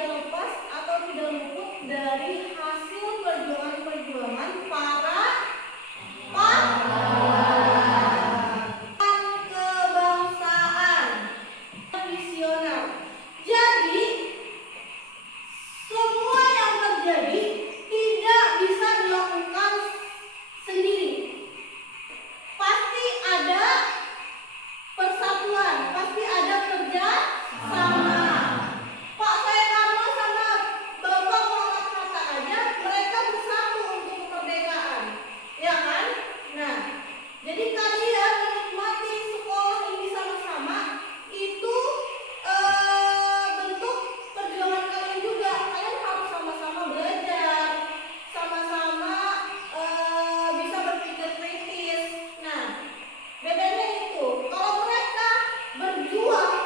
tidak lepas atau tidak luput dari hasil perjuangan para kebangsaan visioner. Jadi semua yang terjadi tidak bisa dilakukan sendiri. Pasti ada persatuan, pasti ada kerja sama. Pak Soekarno sama Bapak Muhammad Hatta aja mereka bersatu untuk kemerdekaan, ya kan? Nah, jadi kalian menikmati sekolah ini sama-sama itu bentuk perjuangan kalian juga. Kalian harus sama-sama belajar, sama-sama bisa berpikir kritis. Nah, bedanya itu kalau mereka berjuang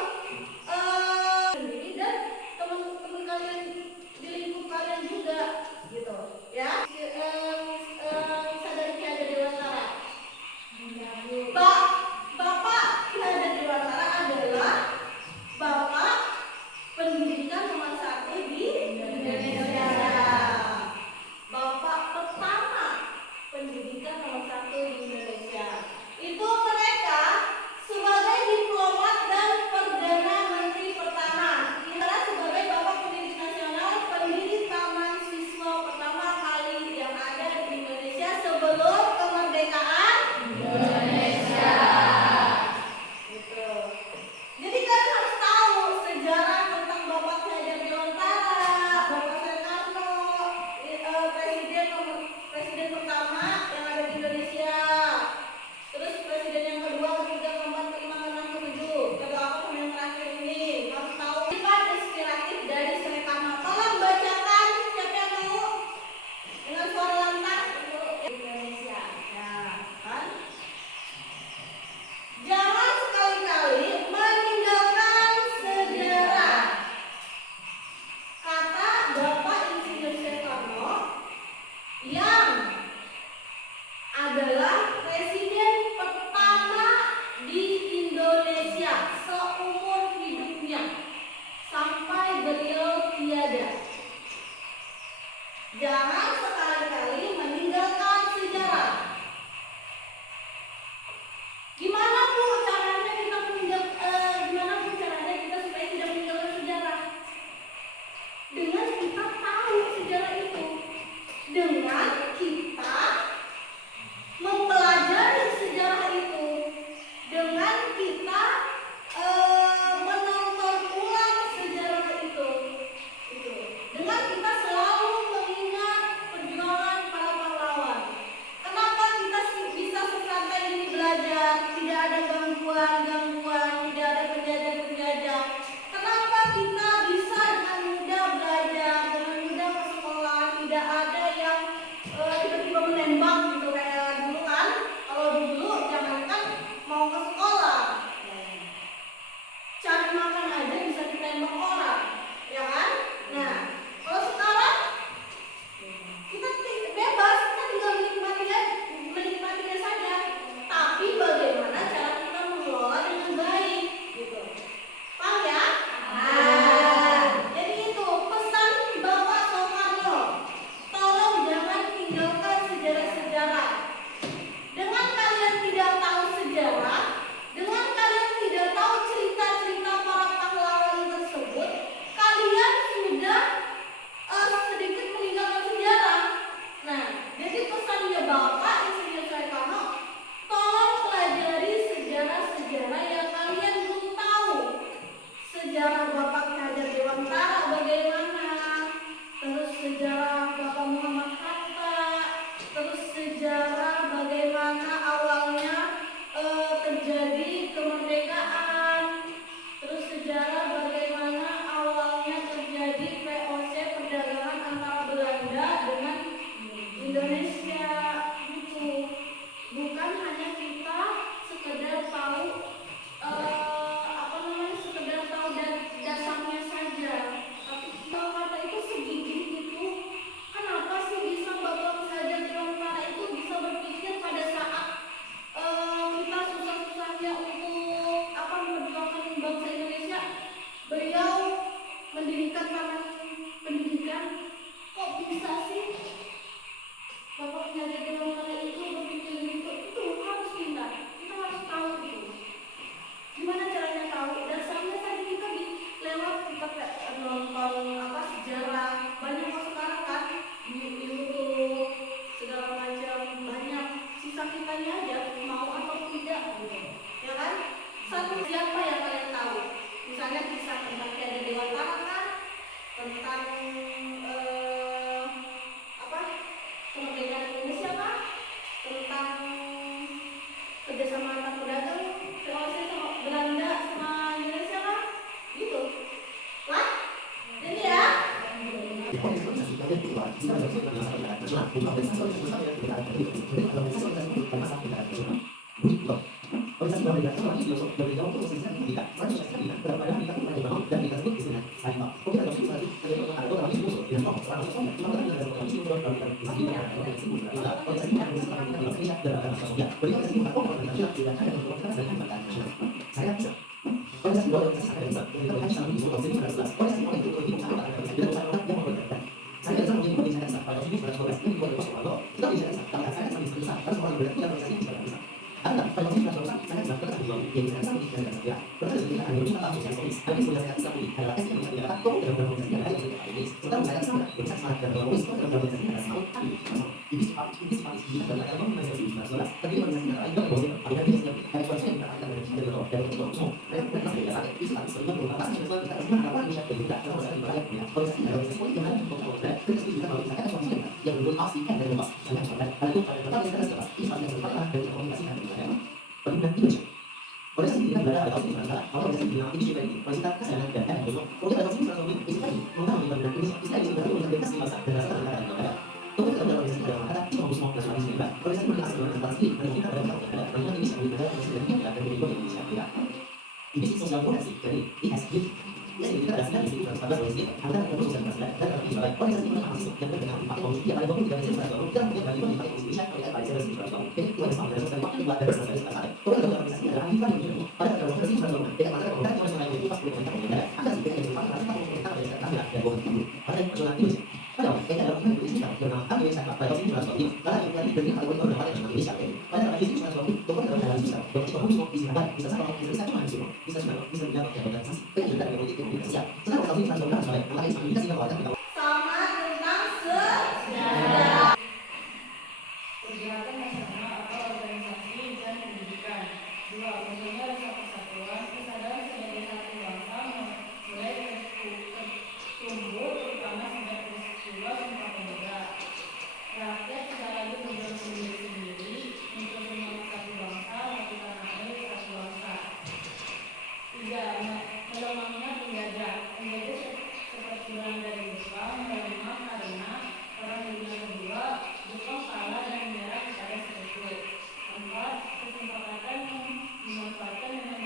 sendiri dan teman-teman kalian di lingkup kalian juga, gitu, ya. Bisa dari Ki Hajar Dewantara. Bapak Ki Hajar Dewantara adalah Bapak pendidikan nomor 1 di Indonesia. Bapak pertama pendidikan nomor 1 di Indonesia. Itu mereka sebagai diplomat dan perdana menteri pertama. Indra sebagai Bapak Pendidik Nasional, pendiri taman siswa pertama kali yang ada di Indonesia sebelum kemerdekaan Indonesia. Gitu. Jadi kalian harus tahu sejarah tentang Bapak Ki Hajar Dewantara, Bapak Soekarno, presiden pertama yang ada di Indonesia. Terus presiden yang kedua, ketiga, keempat, kelima, keenam, ketujuh, ke-8 sampai yang terakhir ini harus tahu. Sifat inspiratif dari Soekarno. Tolong bacakan, siapa yang mau dengan suara lantang Indonesia. Nah, kan? Jangan sekali-kali meninggalkan sejarah, kata Bapak Insinyur Soekarno yang adalah presiden pertama di Indonesia seumur hidupnya sampai beliau tiada. Jangan sekali-kali meninggalkan sejarah. Gimana Bu caranya kita supaya tidak meninggalkan sejarah? Dengan kita tahu sejarah itu, dengan kita mempelajari sejarah itu, dengan kita menonton ulang sejarah Sama tentang sejarah. Kegiatan nasional atau organisasi dan pendidikan. 2. Mempunyai rasa persatuan, kesadaran sebagai satu bangsa mulai tumbuh terutama sejak peristiwa Sumpah Pemuda. Rakyat tidak lagi berjuang sendiri-sendiri untuk semangat satu bangsa, satu tanah air, satu bangsa. 3. Melemahnya penjajah. Penjajah seperti Belanda di Jepang melemah karena Perang Dunia Kedua, Jepang kalah dan menyerah kepada Sekutu. 4. Kesepakatan dimanfaatkan dengan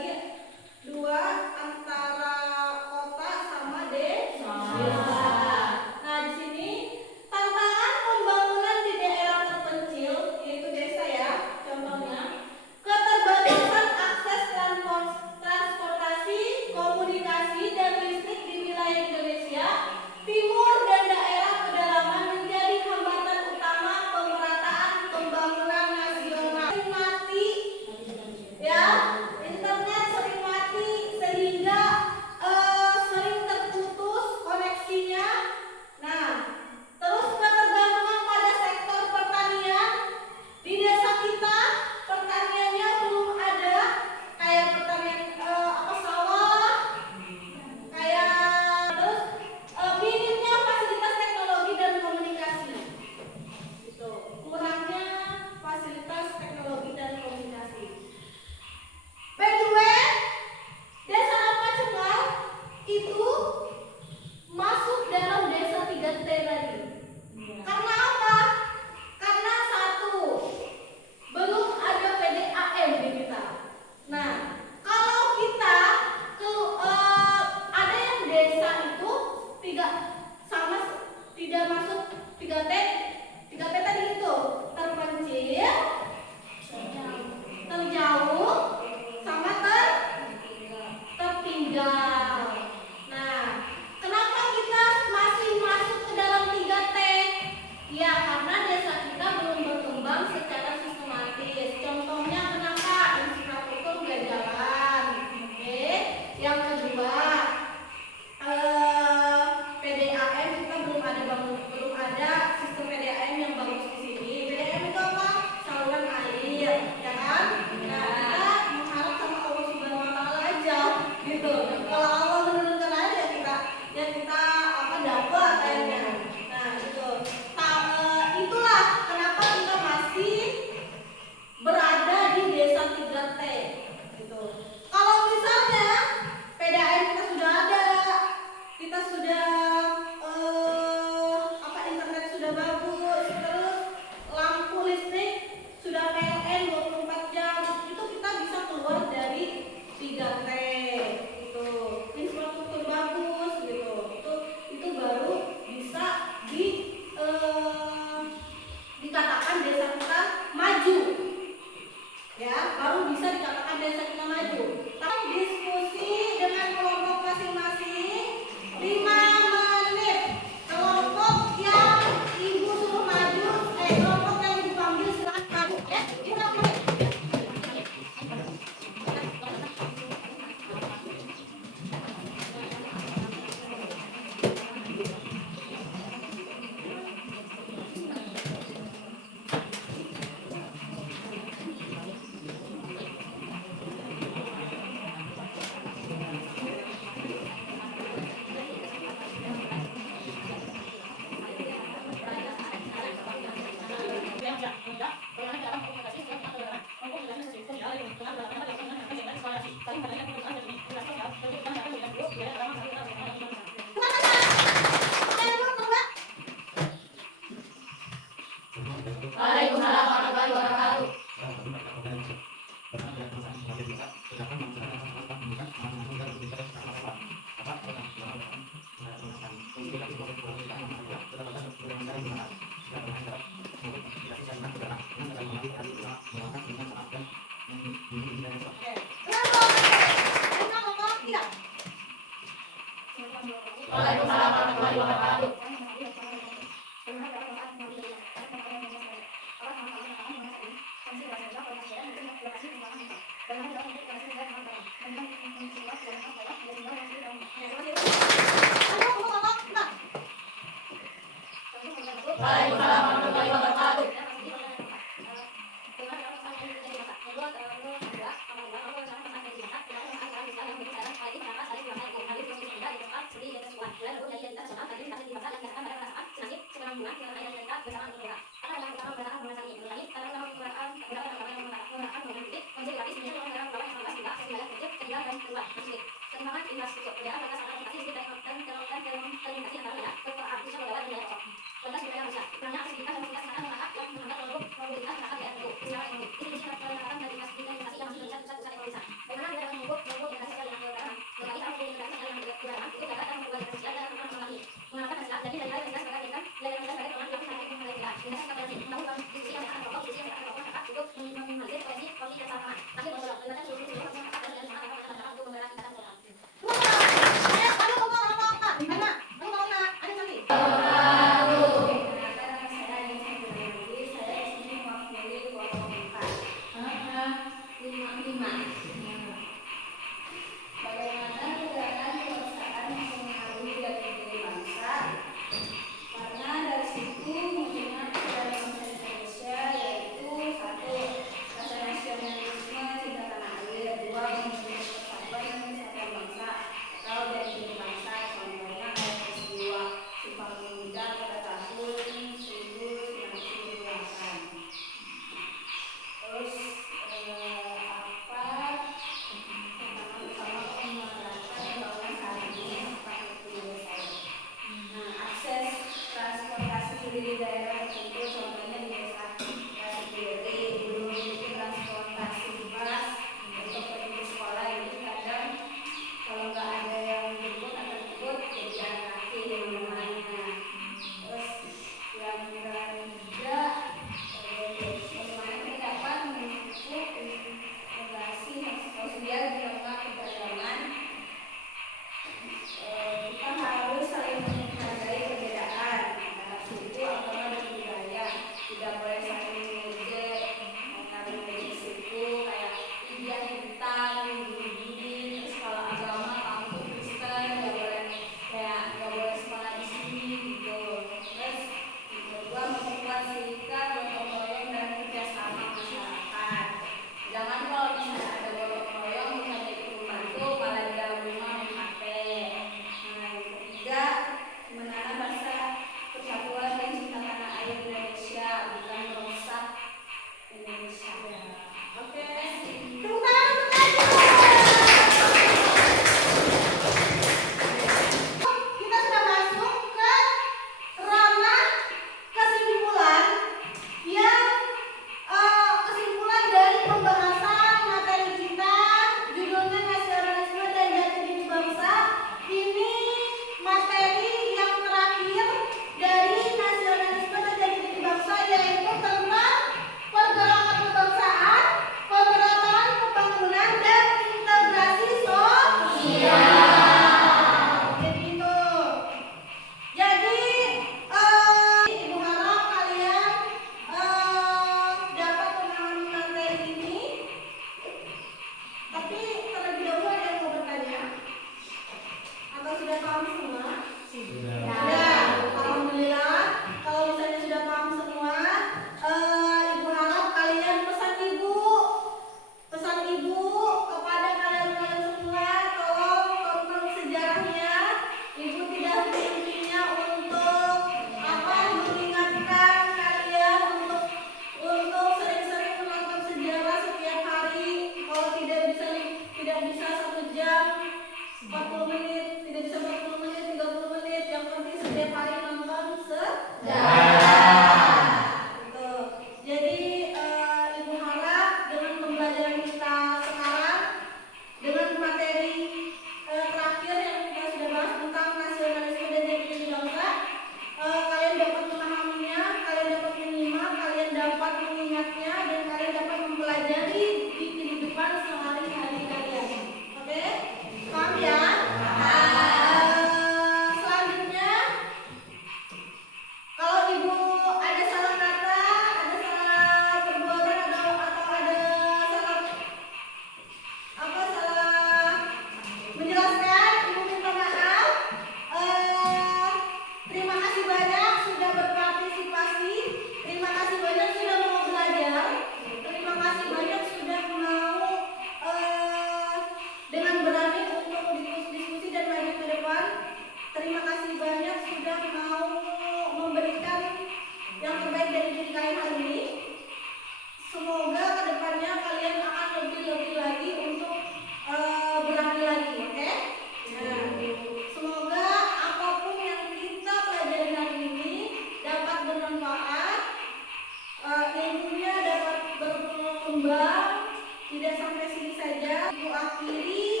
berkembang. Tidak sampai sini saja, Ibu akhiri